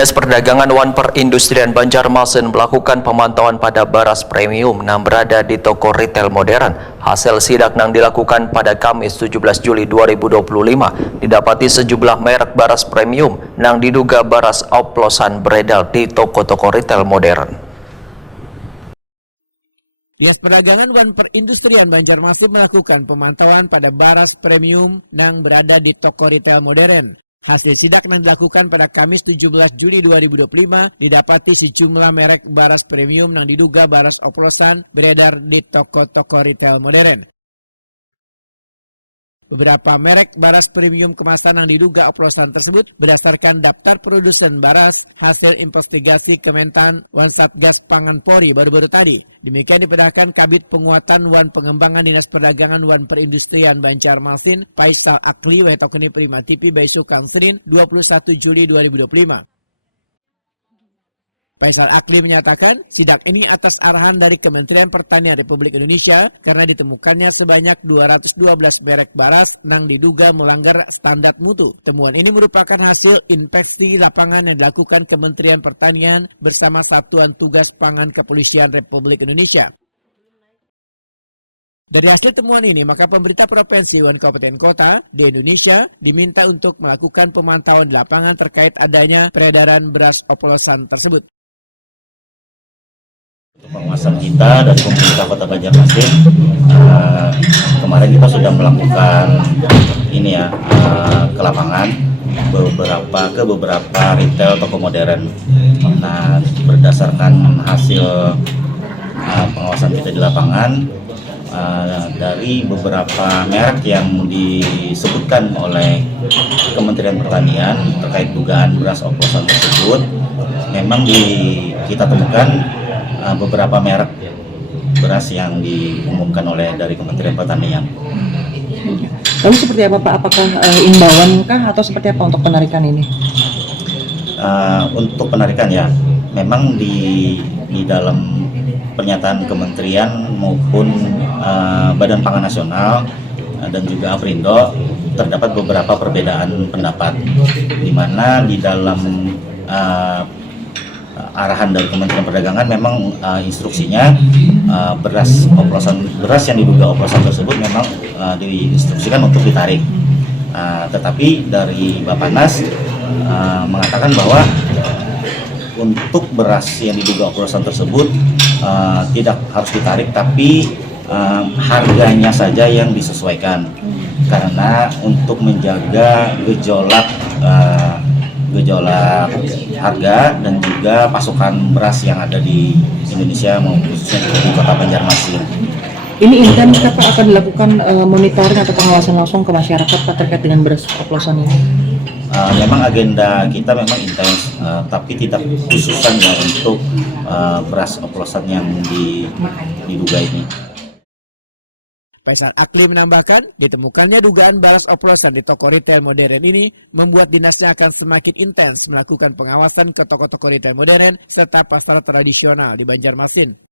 Dinas Perdagangan Wan Perindustrian Banjarmasin melakukan pemantauan pada beras premium yang berada di toko retail modern. Hasil sidak yang dilakukan pada Kamis 17 Juli 2025 didapati sejumlah merek beras premium yang diduga beras oplosan beredar di toko-toko retail modern. Dinas Perdagangan Wan Perindustrian Banjarmasin melakukan pemantauan pada beras premium yang berada di toko retail modern. Hasil sidak yang dilakukan pada Kamis 17 Juli 2025 didapati sejumlah merek beras premium yang diduga beras oplosan beredar di toko-toko retail modern. Beberapa merek beras premium kemasan yang diduga oplosan tersebut berdasarkan daftar produsen beras hasil investigasi Kementan Wan Satgas Pangan Polri baru-baru tadi. Demikian dipedahkan Kabid Penguatan Wan Pengembangan Dinas Perdagangan Wan Perindustrian Banjarmasin Faisal Akli Wetokeni Prima TV Baisukan Senin 21 Juli 2025. Faisal Akli menyatakan sidak ini atas arahan dari Kementerian Pertanian Republik Indonesia karena ditemukannya sebanyak 212 merek beras yang diduga melanggar standar mutu. Temuan ini merupakan hasil inspeksi lapangan yang dilakukan Kementerian Pertanian bersama Satuan Tugas Pangan Kepolisian Republik Indonesia. Dari hasil temuan ini, maka pemerintah provinsi dan kabupaten kota di Indonesia diminta untuk melakukan pemantauan di lapangan terkait adanya peredaran beras oplosan tersebut. Pengawasan kita dari pemerintah Kota Banjarmasin, kemarin kita sudah melakukan ke lapangan ke beberapa retail toko modern. Nah, berdasarkan hasil pengawasan kita di lapangan, dari beberapa merek yang disebutkan oleh Kementerian Pertanian terkait dugaan beras oplosan tersebut, memang kita temukan beberapa merek beras yang diumumkan dari Kementerian Pertanian. Lalu seperti apa Pak? Apakah imbauan kah atau seperti apa untuk penarikan ini? Untuk penarikan ya, memang di dalam pernyataan kementerian maupun Badan Pangan Nasional dan juga Aprindo terdapat beberapa perbedaan pendapat, di mana di dalam arahan dari Kementerian Perdagangan memang instruksinya beras yang diduga oplosan tersebut memang diinstruksikan untuk ditarik. Tetapi dari Bappenas mengatakan bahwa untuk beras yang diduga oplosan tersebut tidak harus ditarik, tapi harganya saja yang disesuaikan, karena untuk menjaga gejolak harga dan juga pasokan beras yang ada di Indonesia, khususnya di Kota Banjarmasin. Ini intens Pak akan dilakukan monitoring atau pengawasan langsung ke masyarakat Pak terkait dengan beras oplosan ini? Memang agenda kita memang intens, tapi tidak khususannya untuk beras oplosan yang diduga ini. Faisal Akli menambahkan, ditemukannya dugaan beras oplosan di toko retail modern ini membuat dinasnya akan semakin intens melakukan pengawasan ke toko-toko retail modern serta pasar tradisional di Banjarmasin.